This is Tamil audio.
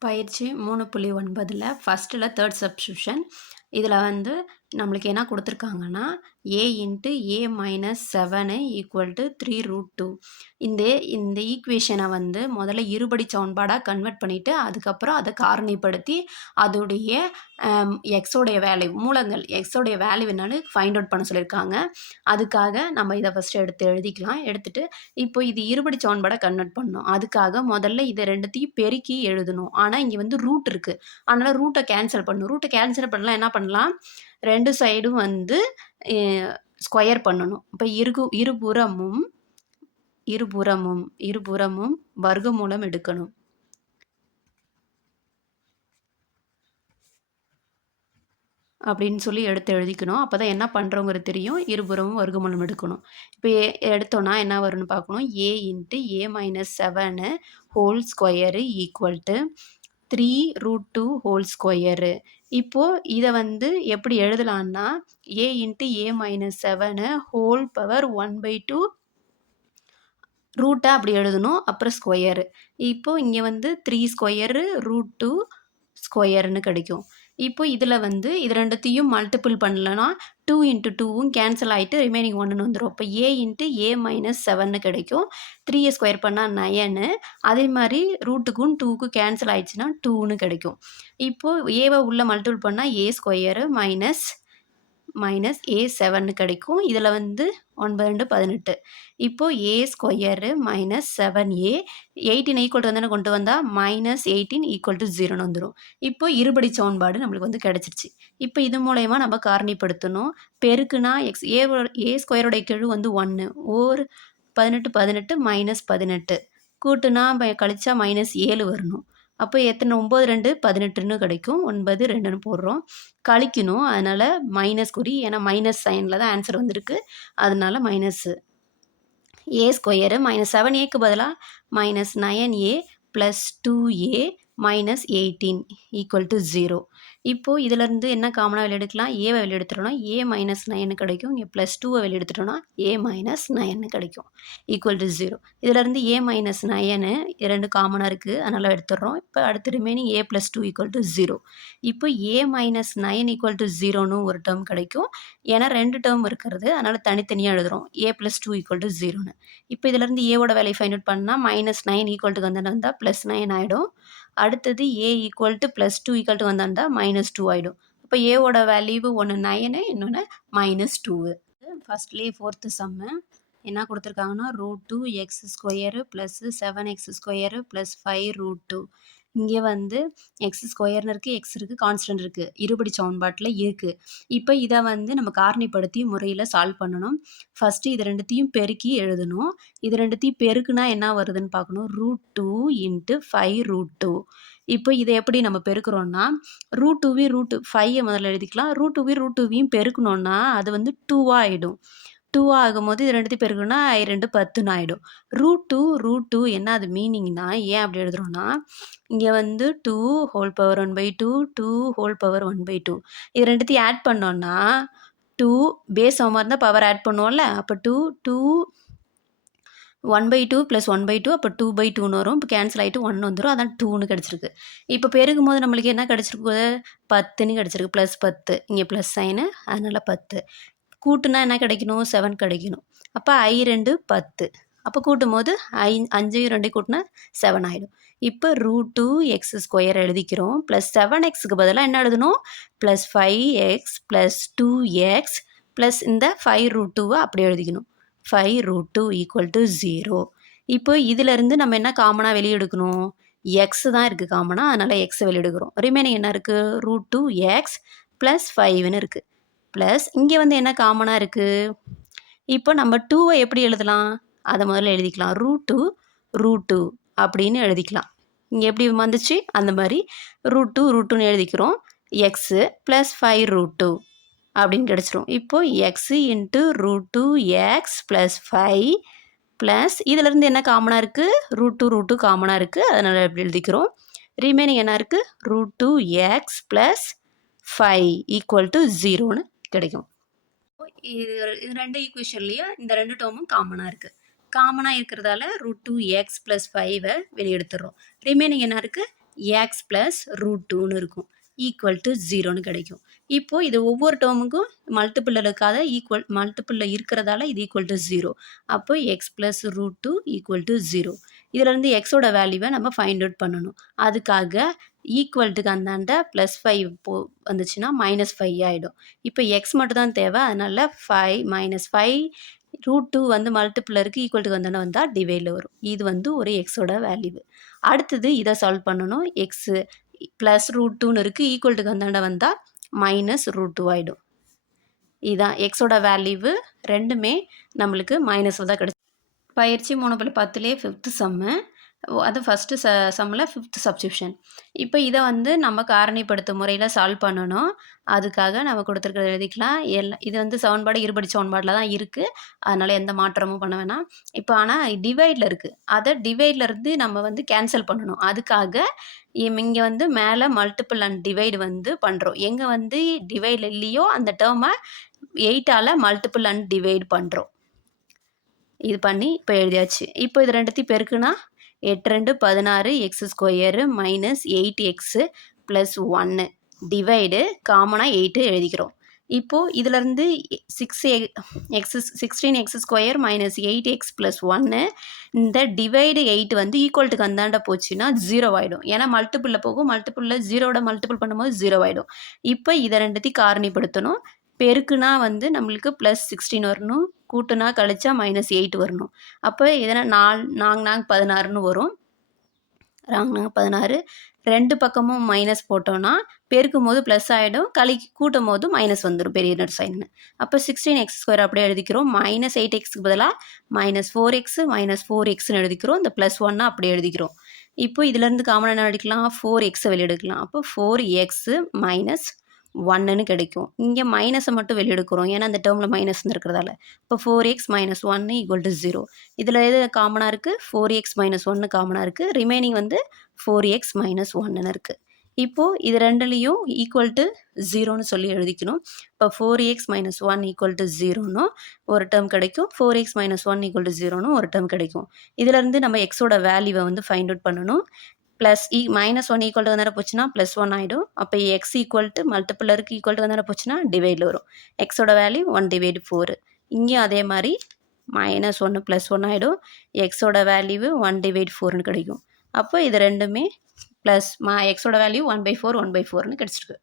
பயிற்சி மூணு புள்ளி ஒன்பதில் ஃபஸ்ட்டில் தேர்ட் சப்ஸ்டியூஷன் இதில் வந்து நம்மளுக்கு என்ன கொடுத்துருக்காங்கன்னா a into a minus seven equal to three root two இந்த இந்த ஈக்குவேஷனை வந்து முதல்ல இருபடி சவுன்பாடாக கன்வெர்ட் பண்ணிவிட்டு அதுக்கப்புறம் அதை காரணிப்படுத்தி அதோடைய எக்ஸோடைய வேல்யூ மூலங்கள் எக்ஸோடைய வேல்யூ என்னன்னு ஃபைண்ட் அவுட் பண்ண சொல்லியிருக்காங்க அதுக்காக நம்ம இதை ஃபஸ்ட்டு எடுத்து எழுதிக்கலாம். எடுத்துகிட்டு இப்போ இது இருபடி சவுன்பாடாக கன்வெர்ட் பண்ணணும் அதுக்காக முதல்ல இதை ரெண்டுத்தையும் பெருக்கி எழுதணும். ஆனால் இங்கே வந்து ரூட் இருக்குது அதனால் ரூட்டை கேன்சல் பண்ணணும். ரூட்டை கேன்சல் பண்ணலாம் என்ன பண்ணலாம். ரெண்டு சைடும் வந்து ஸ்கொயர் பண்ணணும். இப்போ இரு இருபுறமும் இருபுறமும் இருபுறமும் வர்க்கமூலம் எடுக்கணும். அப்படின்னு சொல்லி எடுத்து எழுதிக்கணும். அப்போ தான் என்ன பண்ணுறோங்கிறது தெரியும். இருபுறமும் வர்க்கமூலம் எடுக்கணும். இப்போ ஏ எடுத்தோன்னா என்ன வரும்னு பார்க்கணும். A into a minus seven whole square equal to three root two whole square இப்போது இதை வந்து எப்படி எழுதலான்னா a into a minus seven whole power one by two ரூட்டாக அப்படி எழுதணும். அப்புறம் ஸ்கொயரு இப்போது இங்கே வந்து த்ரீ ஸ்கொயரு ரூட் டூ ஸ்கொயர்னு கிடைக்கும். இப்போ இதில் வந்து இது ரெண்டுத்தையும் மல்டிபிள் பண்ணலன்னா டூ இன்ட்டு டூவும் கேன்சல் ஆகிட்டு ரிமைனிங் ஒன்றுன்னு வந்துடும் இப்போ ஏ இன்ட்டு ஏ மைனஸ் செவன்னு கிடைக்கும். த்ரீ ஸ்கொயர் பண்ணால் நயனு அதே மாதிரி ரூட்டுக்கும் டூக்கும் கேன்சல் ஆகிடுச்சுன்னா டூன்னு கிடைக்கும். இப்போது ஏவை உள்ள மல்டிபிள் பண்ணால் a square minus minus a செவன்னு கிடைக்கும். இதில் வந்து ஒன்பது ரெண்டு பதினெட்டு. இப்போது a square minus seven a eighteen equal to வந்து கொண்டு வந்தால் மைனஸ் எயிட்டீன் ஈக்குவல் டு ஜீரோன்னு வந்துடும் இப்போ இருபடி சவுன்பாடு நம்மளுக்கு வந்து கிடச்சிருச்சு. இப்போ இது மூலயமா நம்ம காரணிப்படுத்தணும். பெருக்குனா எக்ஸ் ஏ ஏ ஸ்கொயரோடைய கெழு வந்து ஒன்று ஓர் பதினெட்டு பதினெட்டு மைனஸ் பதினெட்டு. கூட்டுனா கழிச்சா மைனஸ் ஏழு வரணும். அப்போ எத்தனை ஒம்பது ரெண்டு பதினெட்டுன்னு கிடைக்கும். ஒன்பது ரெண்டுன்னு போடுறோம். கழிக்கணும். அதனால் மைனஸ் குறி ஏன்னா மைனஸ் சைனில் தான் ஆன்சர் வந்திருக்கு. அதனால minus a square minus seven ஏக்கு பதிலாக minus nine a plus two a minus eighteen equal to zero இப்போது இதிலேருந்து என்ன காமனாக வெளியெடுக்கலாம்? ஏவை வெளியெடுத்துட்டோம்னா ஏ மைனஸ் நைனு கிடைக்கும். இங்கே ப்ளஸ் டூவை வெளியெடுத்துட்டோம்னா ஏ மைனஸ் நைன்னு கிடைக்கும். ஈக்குவல் டு ஜீரோ இதிலேருந்து ஏ மைனஸ் நைனு இரண்டு காமனாக இருக்குது அதனால் எடுத்துடுறோம். இப்போ அடுத்து remaining a plus two equal to zero இப்போ a minus nine equal to ஜீரோன்னு ஒரு டேர்ம் கிடைக்கும். ஏன்னா ரெண்டு டேர்ம் இருக்கிறது. அதனால் தனித்தனியாக எழுதுகிறோம் a plus two equal to ஜீரோன்னு இப்போ இதிலேருந்து ஏவோட வேலையை ஃபைண்ட் அவுட் பண்ணால் மைனஸ் நைன் ஈக்குவல் டு வந்து வந்தால் ப்ளஸ் நைன் ஆகிடும் அடுத்தது a equal to plus two equal to வந்தாண்டா minus two ஆகிடும் இப்போ ஏவோட வேல்யூவு ஒன்று நைனு இன்னொன்று மைனஸ் டூவு ஃபஸ்ட்லேயே ஃபோர்த்து சம்மு என்ன கொடுத்துருக்காங்கன்னா root two x square plus seven x square plus five root two இங்கே வந்து எக்ஸ் ஸ்கொயர்னு இருக்குது எக்ஸ் இருக்குது கான்ஸ்டன்ட் இருக்குது இருபடி சவுன்பாட்டில் இருக்குது இப்போ இதை வந்து நம்ம காரணிப்படுத்தி முறையில் சால்வ் பண்ணணும். ஃபஸ்ட்டு இது ரெண்டுத்தையும் பெருக்கி எழுதணும். இது ரெண்டுத்தையும் பெருக்குனா என்ன வருதுன்னு பார்க்கணும். Root two into five root two இப்போ இதை எப்படி நம்ம பெருக்கிறோன்னா ரூட் டூவி ரூட் ஃபைவை முதல்ல எழுதிக்கலாம். ரூட் டூவி ரூட் டூவியும் பெருக்கணுன்னா அது வந்து டூவாக ஆகிடும் டூ ஆகும்போது இது ரெண்டுத்தையும் பெருக்கணும்னா ரெண்டு பத்துன்னு ஆகிடும் ரூட் டூ ரூட் டூ என்ன அது மீனிங்னா ஏன் அப்படி எழுதுறோன்னா இங்கே வந்து two whole power one by two two whole power one by two இது ரெண்டுத்தையும் ஆட் பண்ணோன்னா டூ பேஸ் சமமாக இருந்தால் பவர் ஆட் பண்ணுவோம்ல அப்போ two two one by two plus one by two அப்போ டூ பை டூன்னு வரும். இப்போ கேன்சல் ஆகிட்டு ஒன் வந்துடும் அதான் டூன்னு கிடச்சிருக்கு. இப்போ பெருகும் போது நம்மளுக்கு என்ன கிடச்சிருக்கு பத்துன்னு கிடச்சிருக்கு. ப்ளஸ் பத்து. இங்கே ப்ளஸ் சைனு அதனால் பத்து. கூட்டுனா என்ன கிடைக்கணும்? செவன் கிடைக்கணும். அப்போ ஐ ரெண்டு பத்து. அப்போ கூட்டும் போது ஐ அஞ்சையும் ரெண்டையும் கூட்டினா செவன் ஆகிடும் இப்போ ரூட் டூ எக்ஸ் ஸ்கொயர் எழுதிக்கிறோம். ப்ளஸ் செவன் எக்ஸுக்கு பதிலாக என்ன எழுதணும்? Plus five x plus two x plus இந்த ஃபைவ் ரூட் டூவை அப்படி எழுதிக்கணும். Five root two equal to zero இப்போ இதிலேருந்து நம்ம என்ன காமனாக வெளியெடுக்கணும்? எக்ஸ் தான் இருக்குது காமனாக அதனால் எக்ஸை வெளியெடுக்கிறோம். ரிமைனிங் என்ன இருக்குது ரூட் டூ எக்ஸ் ப்ளஸ் ஃபைவ்னு இருக்குது ப்ளஸ் இங்கே வந்து என்ன காமனாக இருக்குது இப்போ நம்ம டூவை எப்படி எழுதலாம்? அதை முதல்ல எழுதிக்கலாம். ரூட் டூ ரூட் டூ அப்படின்னு எழுதிக்கலாம். இங்கே எப்படி வந்துச்சு? அந்த மாதிரி ரூட் டூ ரூட் டூன்னு எழுதிக்கிறோம். X plus five root two அப்படின்னு கிடச்சிரும். இப்போது x into root two x plus five plus இதிலேருந்து என்ன காமனாக இருக்குது ரூட் டூ ரூட் டூ காமனாக இருக்குது அதனால் எப்படி எழுதிக்கிறோம்? ரிமைனிங் என்ன இருக்குது root two x plus five equal to ஜீரோன்னு கிடைக்கும். இது இது ரெண்டு ஈக்குவேஷன்லேயும் இந்த ரெண்டு டேர்மும் காமனாக இருக்குது காமனாக இருக்கிறதால ரூட் டூ எக்ஸ் ப்ளஸ் ஃபைவை வெளியெடுத்துடுறோம் ரிமைனிங் என்ன இருக்குது எக்ஸ் ப்ளஸ் ரூட் டூன்னு இருக்கும். ஈக்குவல் டு ஜீரோன்னு கிடைக்கும். இப்போது இது ஒவ்வொரு டேர்முக்கும் மல்டிப்பிளில் இருக்காத ஈக்குவல் மல்டிப்பிளில் இருக்கிறதால இது ஈக்குவல் டு ஜீரோ அப்போ x plus root two equal to zero இதுலேருந்து எக்ஸோட வேல்யூவை நம்ம ஃபைண்ட் அவுட் பண்ணணும். அதுக்காக ஈக்குவல்ட்டுக்கு அந்தாண்ட ப்ளஸ் ஃபைவ் போ வந்துச்சுன்னா மைனஸ் ஃபைவ் ஆகிடும் இப்போ எக்ஸ் மட்டும் தான் தேவை அதனால் five minus five root two வந்து மல்டிப்பிள் இருக்குது ஈக்குவல்ட்டுக்கு வந்தோன்னா வந்தால் டிவைடில் வரும். இது வந்து ஒரு எக்ஸோட வேல்யூ அடுத்தது இதை சால்வ் பண்ணணும். எக்ஸு ப்ளஸ் ரூட் டூன்னு இருக்குது ஈக்குவல்ட்டுக்கு அந்தாண்ட வந்தால் மைனஸ் ரூட் டூ ஆகிடும் இதுதான் எக்ஸோட வேல்யூவு ரெண்டுமே நம்மளுக்கு மைனஸ் தான் கிடச்சி பயிற்சி மூணு புள்ளி பத்துலேயே ஃபிஃப்த்து சம்மு அது ஃபஸ்ட்டு ச சம்மில் ஃபிஃப்த் சப்ஸ்கிரிப்ஷன் இப்போ இதை வந்து நம்ம காரணிப்படுத்தும் முறையில் சால்வ் பண்ணணும். அதுக்காக நம்ம கொடுத்துருக்கிறத எழுதிக்கலாம். எல்லா இது வந்து சவன்பாடு இருபடி சமன்பாடில் தான் இருக்குது அதனால் எந்த மாற்றமும் பண்ண வேணாம். இப்போ ஆனால் டிவைடில் இருக்குது அதை டிவைடில் இருந்து நம்ம வந்து கேன்சல் பண்ணணும். அதுக்காக இங்கே வந்து மேலே மல்டிபிள் அண்ட் டிவைடு வந்து பண்ணுறோம் எங்கே வந்து டிவைட் இல்லையோ அந்த டேர்மை எயிட்டால் மல்டிபிள் அண்ட் டிவைட் பண்ணுறோம் இது பண்ணி இப்போ எழுதியாச்சு. இப்போ இது ரெண்டுத்தையும் பெருக்குனா எட்டு ரெண்டு பதினாறு x square minus eight x plus ஒன்று டிவைடு காமனாக எயிட்டு எழுதிக்கிறோம். இப்போது இதிலேருந்து six x sixteen x square minus eight x plus ஒன்று இந்த டிவைடு எயிட் வந்து ஈக்குவல்ட்டுக்கு அந்தாண்ட போச்சுன்னா ஜீரோ ஆகிடும் ஏன்னா மல்டிப்புளில் போகும் மல்டிப்புளில் ஜீரோட மல்டிபிள் பண்ணும்போது ஜீரோ ஆகிடும் இப்போ இதை ரெண்டுத்தையும் காரணிப்படுத்தணும். பெருக்குனா வந்து நம்மளுக்கு ப்ளஸ் சிக்ஸ்டீன் வரணும். கூட்டுனா கழிச்சா மைனஸ் எயிட் வரணும். அப்போ எதனா நாலு நாங் நாங் பதினாறுன்னு வரும். ராங் நாங் பதினாறு. ரெண்டு பக்கமும் மைனஸ் போட்டோன்னா பெருக்கும் போது ப்ளஸ் ஆகிடும் களி கூட்டும் போது மைனஸ் வந்துடும் பெரிய நட் சைன்னு அப்போ சிக்ஸ்டீன் எக்ஸ் ஸ்கொயர் அப்படியே எழுதிக்கிறோம். மைனஸ் எயிட் எக்ஸ்க்கு பதிலாக minus four x minus four எக்ஸ்னு எழுதிக்கிறோம். இந்த ப்ளஸ் ஒன்னா அப்படியே எழுதிக்கிறோம். இப்போ இதுலேருந்து காமனாக என்ன எடுக்கலாம்? ஃபோர் எக்ஸை வெளியே எடுக்கலாம் அப்போ ஃபோர் எக்ஸு மைனஸ் ஒன்னுன்னு கிடைக்கும். இங்கே மைனஸை மட்டும் வெளியெடுக்கிறோம். ஏன்னா அந்த டேர்மில் மைனஸ் இருக்கிறதால இப்போ ஃபோர் எக்ஸ் மைனஸ் ஒன்று ஈக்குவல் டு ஜீரோ இதில் எது காமனாக இருக்குது ஃபோர் எக்ஸ் மைனஸ் ஒன்று காமனாக இருக்குது ரிமைனிங் வந்து ஃபோர் எக்ஸ் மைனஸ் ஒன்றுன்னு இருக்குது இப்போது இது ரெண்டுலேயும் ஈக்குவல் டு ஜீரோன்னு சொல்லி எழுதிக்கணும். இப்போ four x minus one equal to ஜீரோன்னு ஒரு டேர்ம் கிடைக்கும். Four x minus one equal to ஜீரோன்னு ஒரு டேர்ம் கிடைக்கும். இதிலேருந்து நம்ம எக்ஸோட வேல்யூவை வந்து ஃபைண்ட் அவுட் பண்ணணும். ப்ளஸ் இ மைனஸ் ஒன் ஈக்குவல் டு வந்து போச்சுன்னா ப்ளஸ் ஒன் ஆகிடும் அப்போ எக்ஸ் ஈக்குவல் டு மல்டிபிள் இருக்குது ஈக்குவல் டு வந்து போச்சுன்னா டிவைடில் வரும். எக்ஸோட வேல்யூ ஒன் டிவைடு ஃபோர் இங்கேயும் அதே மாதிரி மைனஸ் ஒன்று ப்ளஸ் ஒன் ஆகிடும் எக்ஸோட வேல்யூ ஒன் டிவைட் ஃபோர்னு கிடைக்கும். அப்போ இது ரெண்டுமே ப்ளஸ் மா எக்ஸோட value one by four one by ஃபோர்னு கிடச்சிருக்கு.